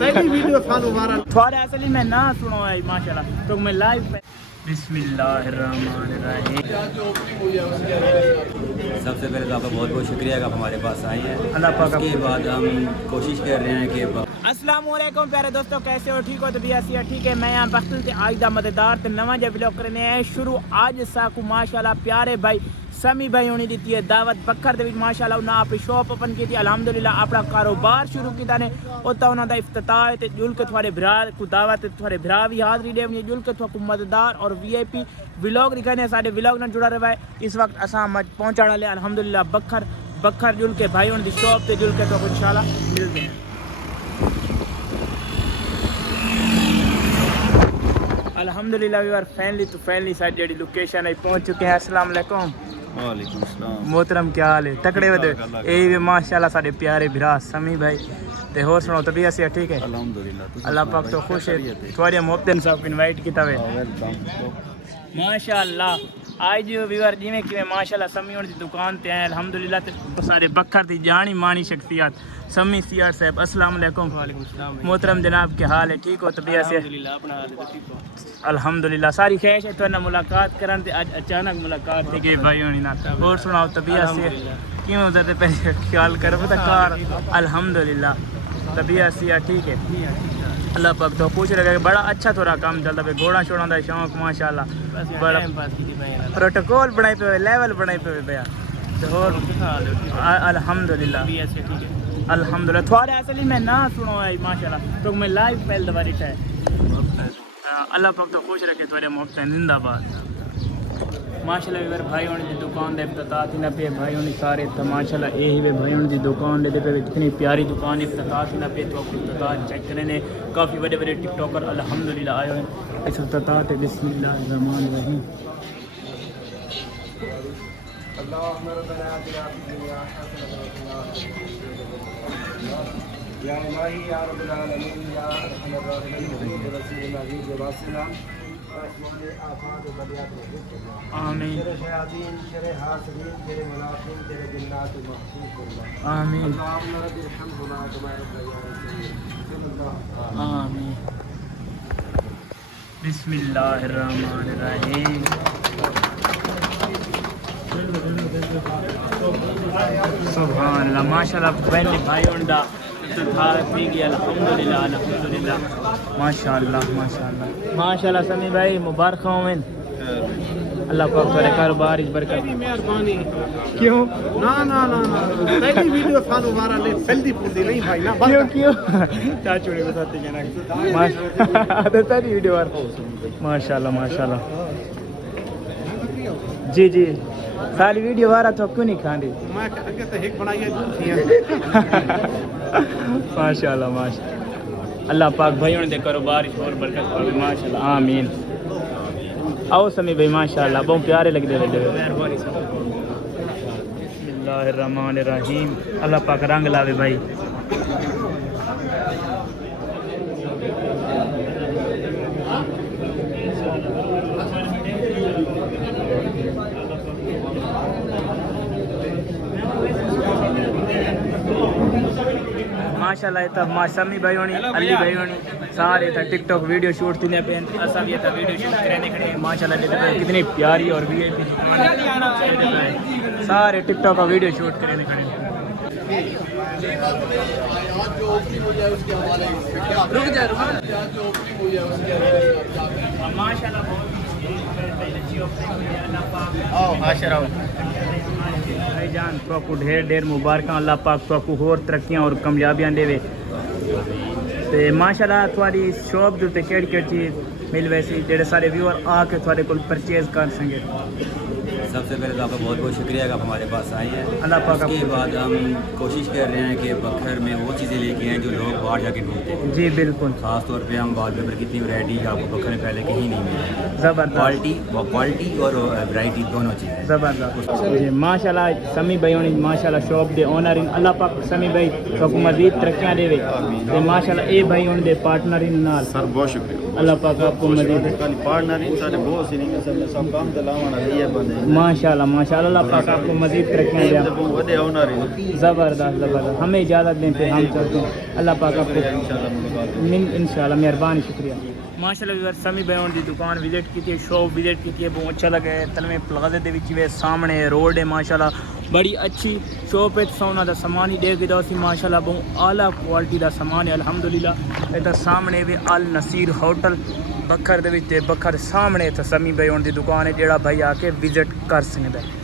پہلی ویڈیو سانو وائرل تھوڑے اصلی میں نہ سنو ہے ماشاءاللہ تو میں لائیو پہ بسم اللہ الرحمن الرحیم. سب سے پہلے تو آپ کا بہت بہت شکریہ کہ آپ ہمارے پاس آئے ہیں. اللہ پاک اس کے بعد ہم کوشش کر رہے ہیں کہ السلام علیکم پیارے دوستوں، کیسے ہو؟ ٹھیک ہو؟ تو بھی ایسی ہے ٹھیک ہے. میں یہاں بختل تے آج دا مددگار تے نواں جا ولاگ کرنے ہیں شروع. آج ساکو ماشاءاللہ پیارے بھائی سمی بھائی ہونی دیتی ہے دعوت بکر دے وچ ماشاءاللہ انہاں اپنی شاپ اوپن کی تھی. الحمدللہ اپنا کاروبار شروع کیتا نے. اوتا انہاں دا افتتاح تے جل کے تھوڑے بھرا کو دعوت تھوڑے بھرا بھی حاضری دے جل کے تو مددگار اور وی آئی پی ولاگ دکھانے سارے ولاگ نال جڑا رہا ہے. اس وقت اساں پہنچن والے الحمدللہ بکر جل کے بھائی ہون دی شاپ تے جل کے تو انشاءاللہ ملتے ہیں. الحمدللہ we are family to family side جڑی لوکیشن ہے پہنچ چکے ہیں. السلام علیکم. وعلیکم السلام. محترم کیا حال ہے؟ تکڑے ودے اے وی ماشاءاللہ ساڈے پیارے بھرا سمی بھائی تے ہور سناؤ طبیعت سے ٹھیک ہے؟ الحمدللہ. اللہ پاک تو خوش ہے. تھوڑے محترم صاحب انوائٹ کیتا ہے ماشاءاللہ. آج ویور جی میں کہ ماشاءاللہ سمی ہون دی دکان تے ہیں الحمدللہ تے سارے بکر دی جانی مانی شخصیات سمی سیار صاحب. السلام علیکم. وعلیکم السلام. محترم جناب کیا حال ہے؟ ٹھیک ہو؟ طبیعت سے الحمدللہ اپنا حال ہے ٹھیک ہو؟ الحمدللہ ساری خیش ہے تو ملاقات کرن تے اج اچانک ملاقات تھی گئی بھائی ہونی نال. اور سناؤ طبیعت سے کیوں ادھر پہ خیال کرو پتہ کار الحمدللہ طبیعت سے ٹھیک ہے. اللہ پاک تو پوچھ رہا کہ بڑا اچھا تھوڑا کام چلتا پہ گھوڑا شوڑا دا شوق ماشاءاللہ بڑا پروٹوکول بنائی پہ لیول بنائی پہ پیا اور الحمدللہ الحمدللہ. تھوڑے اصلی میں نہ سنو ہے ماشاءاللہ تو میں لائیو پہل دفعہ دیکھا ہے. اللہ پاک تو خوش رکھے تھوڑے محبت زندہ باد ماشاءاللہ. ویور بھائی ہونی دی دکان دے افتتاح تھی نہ پہ بھائی ہونی سارے تو ماشاءاللہ یہی وے بھائی ہونی دی دکان دے پہ کتنی پیاری دکان افتتاح تھی نہ پہ تو افتتاح چیک کرنے نے کافی بڑے بڑے ٹک ٹاکر الحمدللہ آئے ہوئے اس افتتاح تے. بسم اللہ الرحمن الرحیم. اللهم ربنا آتنا في الدنيا حسنة وفي الآخرة يا إلهي يا رب العالمين يا أرحم الراحمين برسول العزيز وباسلام وأسماء آفات وبليات وحفظ آمین تیرے شیاطین تیرے حاسدین تیرے منافقین تیرے جنات محفوظ فرما. آمین اللهم رب ارحمهما كما ربياني آمین. بسم اللہ الرحمن الرحیم. سبحان اللہ ماشاءاللہ پہلے بھائی ہوندا افتتاح تھی گئی الحمدللہ الحمدللہ ماشاءاللہ ماشاءاللہ ماشاءاللہ. سمی بھائی مبارک ہوں. اللہ پاک تیرے کاروبار اس برکت مہربانی. کیوں پہلی ویڈیو سانو وائرل ہے جلدی پوری نہیں بھائی نا کیوں چاچوڑے بتاتے ہیں نا ساری ویڈیو ماشاءاللہ ماشاءاللہ. جی جی ساری ویڈیو وارا تو کیوں نہیں کھاندی میں اگے تے ایک بنائی ہے ماشاءاللہ ماشاءاللہ. اللہ پاک بھائیوں دے کاروبار اور برکت پاوے ماشاءاللہ آمین. آؤ سمی بھائی ماشاءاللہ بہت پیارے لگ دے ویڈیو. بسم اللہ الرحمن الرحیم. اللہ پاک رنگ لاوے بھائی. ماشاءاللہ تب سمی بھائی ہونی علی بھائی ہونی سارے تھا ٹک ٹاک ویڈیو شوٹ تھی پہ ایسا بھی تھا ویڈیو شوٹ کرنے کھڑے ماشاءاللہ کتنی پیاری اور وی آئی پی سارے ٹک ٹاک کا ویڈیو شوٹ کرنے کھڑے ماشاءاللہ. بھائی جان تو آپ کو ڈھیر مبارکاں. اللہ پاک تو آپ کو اور ترقیاں اور کامیابیاں دے وے تے ماشاءاللہ. تھوڑی شاپ جو تے کیڑی چیز مل ویسی جڑے سارے ویور آ کے تھوڑے کول پرچیز کر سکیں. سب سے پہلے تو آپ کا بہت بہت شکریہ کہ آپ ہمارے پاس آئے ہیں. اللہ پاک اس کے بعد ہم کوشش کر رہے ہیں کہ بکر میں وہ چیزیں لے کے آئیں جو لوگ باہر جا کے ڈھونڈتے ہیں. جی بالکل. خاص طور پہ ہم وال پیپر کی اتنی ورائٹی آپ کو بکر میں پہلے کہیں نہیں ملی. زبردست کوالٹی اور ورائٹی دونوں چیزیں زبردست. جی ماشاءاللہ سمی بھائی ہونی ماشاءاللہ شاپ دے اونر ان. اللہ پاک سمی بھائی کو مزید ترقیاں دے وے تے ماشاءاللہ اے بھائی ہون دے پارٹنر ان نال سر بہت شکریہ. اللہ پاک آپ کو مزید پارٹنر ان سارے بہت سی نہیں سب کام دلاوانا یہ بندے ماشاءاللہ ماشاءاللہ، اللہ پاک آپ کو مزید ترقیاں دے۔ زبردست زبردست، ہمیں اجازت دیں پھر ہم چلتے ہیں، اللہ پاک آپ کو انشاءاللہ، مہربانی، شکریہ۔ ماشاءاللہ ویور سمی بیون دی دکان وزٹ کی تھی، شاپ وزٹ کی تھی، بہت اچھا لگا ہے۔ تلویں پلازے دے وچ وے سامنے روڈ ہے ماشاءاللہ، بڑی اچھی شاپ ہے، سونا دا سامان ہی دے کے دا سی ماشاءاللہ، بہت اعلیٰ کوالٹی دا سامان ہے الحمدللہ۔ اے سامنے بھی النصیر ہوٹل بکھر دے وچ، بکھر سامنے تے سمی بیون دی دکان ہے، جیڑا بھائی آ کے وزٹ کر سکدا ہے۔